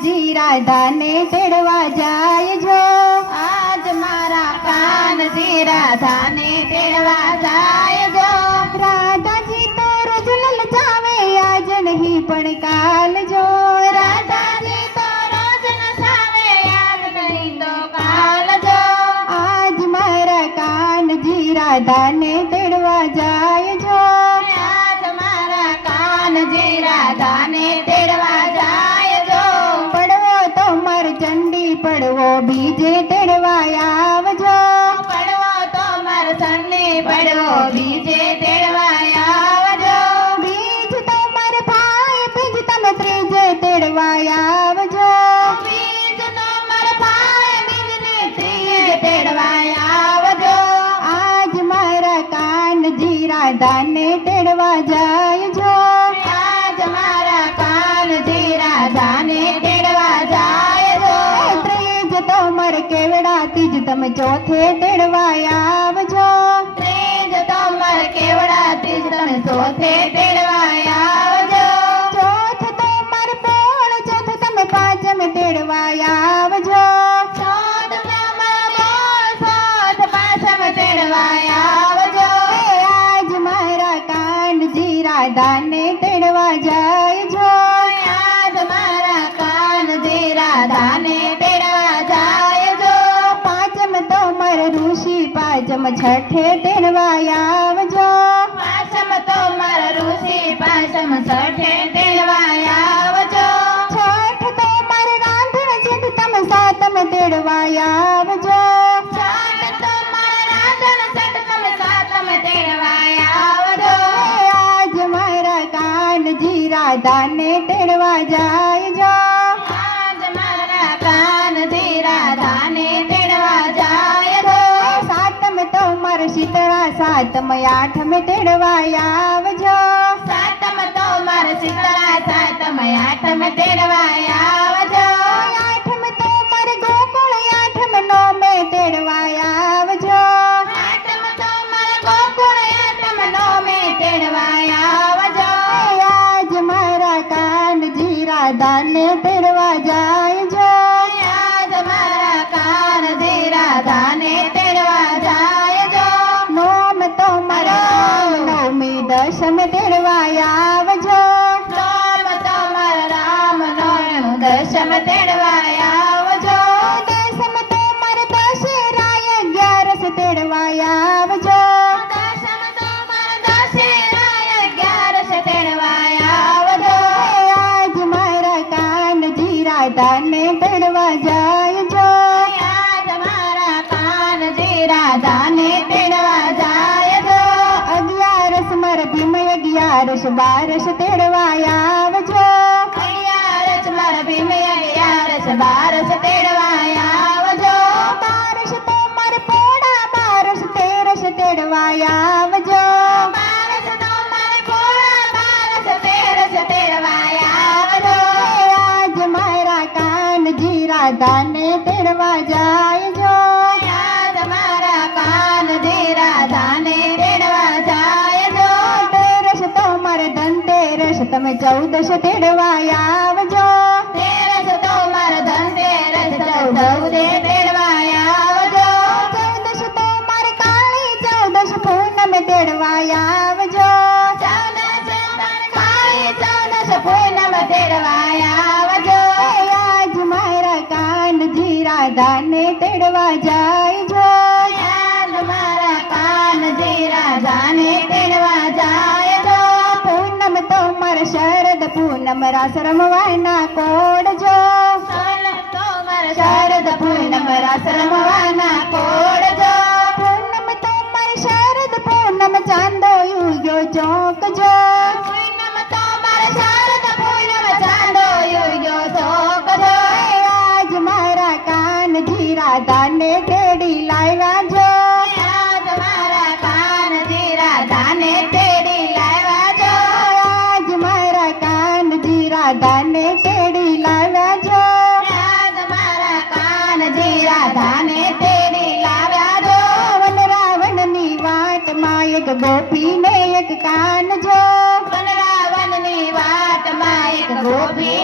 કાનજી રાધાને તેડવા જાય જો. આજ મારા કાનજી રાધાને તેડવા જાય જો. રાધાજી તો રોજ લલચાવે આજ નહીં પણ કાલ જો. રાધાજી તો રોજ નસાવે યાદ નહીં તો કાલ જો. આજ મારા કાનજી રાધાને તેડવા જાય જો. આજ મારા કાનજી રાધાને તેડવા જાય જો. પડવો તો મર ચંડી પડવો બીજે તેડવા આવજો. પડવો તો માર સન્ને પડવો બીજે તેડવા આવજો. બીજ તો મર ભાઈ બીજ તમે ત્રીજે તેડવા આવજો. બીજ તો માર ભાઈ બીજને ત્રીજે તેડવા આવજો. આજ મારા કાનજી રાધાને તેડવા જાય જો. આજ મારા કાનજી રાધાને તેડવા જાય જો. ત્રીજ તો મર કેવડા તીજ તમે ચોથે તેડવા આવજો. ત્રીજ તો માર કેવડા ત્રીજ તમે ચોથે તેડવા આવજો. ચોથ તો મર પોળ ચોથ તમે પાંચમે તેડવા આવજો. ચોથ તો માર બોલ ચોથ પાંચમ તેડવા આવજો. આજ મારા કાનજી રાધાને તેડવા જાય જો. આજ મારા કાનજી રાધાને તેડવા જાય જો. પાંચમ તો મર ઋષિ પાંચમ છઠે તેડવા આવજો. પાંચમ તો માર ઋષિ પાંચમ છઠે તેડવા આવજો. છઠ તો મર રાંધણ જેઠ તમે સાતમ તેડવા આવજો. છઠ તો માર રાંધણ છઠ તમે સાતમ તેડવા આવજો. આજ મારા કાનજી રાધાને તેડવા જાય જો. આજ મારા કાનજી રાધાને તેડવા જાય જો. સાતમ તો મર શીતળા સાતમ આઠમ તેડવા આવજો. સાતમ તો માર શીતળા સાતમ આઠમ તેડવા આવજો. આઠમ તો મર ગોકુળ આઠમ નોમે તેડવા આવજો. આઠમ તો માર ગોકુળ આઠમ નોમે તેડવા આવજો. આજ મારા કાનજી રાધાને તેડવા જાય જો. આજ મારા કાનજી રાધાને તેડવા જાય જો. નોમ તો મર નવમી દશમ તેડવા આવજો. નોમ તો માર રામ નોમ દશમ તેડવા આવજો. દશમ તો મર દશેરાય 11 તેડવા આવજો. દશમ તો માર દશેરાય 11 તેડવા આવજો. આજ મારા કાનજી રાધાને તેડવા જાય જો. આજ મારા કાનજી રાધાને તેડવા જાય જો. 11 મર ભીમ 11 12 તેડવા આવજો. 11 માર ભીમ 11 12 તેડવા આવજો. 12 તો મર પોળા 12 13 તેડવા આવજો. 12 તો માર પોળા 12 13 તેડવા આવજો. આજ મારા કાનજી રાધાને તેડવા જાય જો. આજ મારા કાનજી રાધાને તેડવા જાય જો. 13 તો મર ધનતેરસ તમે 14 તેડવા આવજો. 13 તો માર ધનતેરસ 14 તેડવા આવજો. 14 તો મર કાળી 14 પૂનમ તેડવા આવજો. 14 માર કાળી 14 પૂનમ તેડવા આવજો. આજ મારા કાનજી રાધાને તેડવા જાય જો. આજ મારા કાનજી રાધાને તેડવા જાય જો. પૂનમ તો મર શરદ પૂનમ રાસ રમવાના કોડજો. સોનમ તો માર શરદ પૂનમ રાસ રમવાના કોડજો. પૂનમ તો મર શરદ પૂનમ ચાંદો યુગ્યો ચોકજો. પૂનમ તો માર શરદ પૂનમ ચાંદો યુગ્યો ચોકજો. આજ મારા કાનજી રાધાને તેડી લાવ્યા જો. આજ મારા કાનજી રાધાને તેડી લાવ્યા જો. આજ મારા કાનજી રાધાને તેડી લાવ્યા જો. આજ મારા કાનજી રાધાને તેડી લાવ્યા જો. વન રાવણની વાટમાં એક ગોપીને એક કાન જો. વન રાવણની વાટમાં એક ગોપી